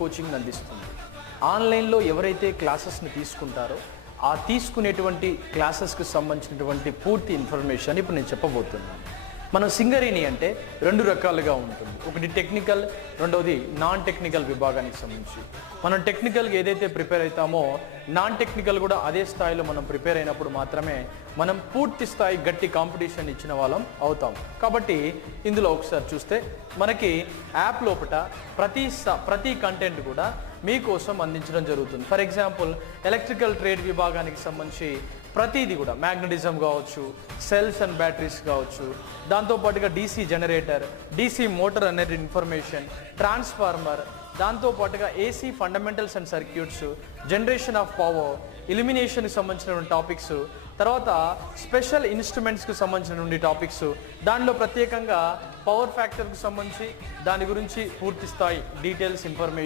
Coaching అందిస్తుంది. ఆన్లైన్లో ఎవరైతే క్లాసెస్ని తీసుకుంటారో ఆ తీసుకునేటువంటి క్లాసెస్కి సంబంధించినటువంటి పూర్తి ఇన్ఫర్మేషన్ ఇప్పుడు నేను చెప్పబోతున్నాను. మనం సింగరేణి అంటే 2 రకాలుగా ఉంటుంది. ఒకటి టెక్నికల్, రెండవది నాన్ టెక్నికల్ విభాగానికి సంబంధించి. మనం టెక్నికల్గా ఏదైతే ప్రిపేర్ అవుతామో నాన్ టెక్నికల్ కూడా అదే స్థాయిలో మనం ప్రిపేర్ అయినప్పుడు మాత్రమే మనం పూర్తి స్థాయి గట్టి కాంపిటీషన్ ఇచ్చిన వాళ్ళం అవుతాం. కాబట్టి ఇందులో ఒకసారి చూస్తే మనకి యాప్ లోపల ప్రతి కంటెంట్ కూడా మీకోసం అందించడం జరుగుతుంది. ఫర్ ఎగ్జాంపుల్ ఎలక్ట్రికల్ ట్రేడ్ విభాగానికి సంబంధించి ప్రతిదీ కూడా మ్యాగ్నెటిజం కావచ్చు, సెల్స్ అండ్ బ్యాటరీస్ కావచ్చు, దాంతోపాటుగా డీసీ జనరేటర్, డీసీ మోటార్ అనేది ఇన్ఫర్మేషన్, ట్రాన్స్ఫార్మర్, దాంతోపాటుగా AC fundamentals and circuits, generation of power, ఇల్యూమినేషన్కి సంబంధించినటువంటి టాపిక్స్, తర్వాత స్పెషల్ ఇన్స్ట్రుమెంట్స్కి సంబంధించినటువంటి టాపిక్స్, దానిలో ప్రత్యేకంగా పవర్ ఫ్యాక్టర్కి సంబంధించి దాని గురించి పూర్తి స్థాయి డీటెయిల్స్ ఇన్ఫర్మేషన్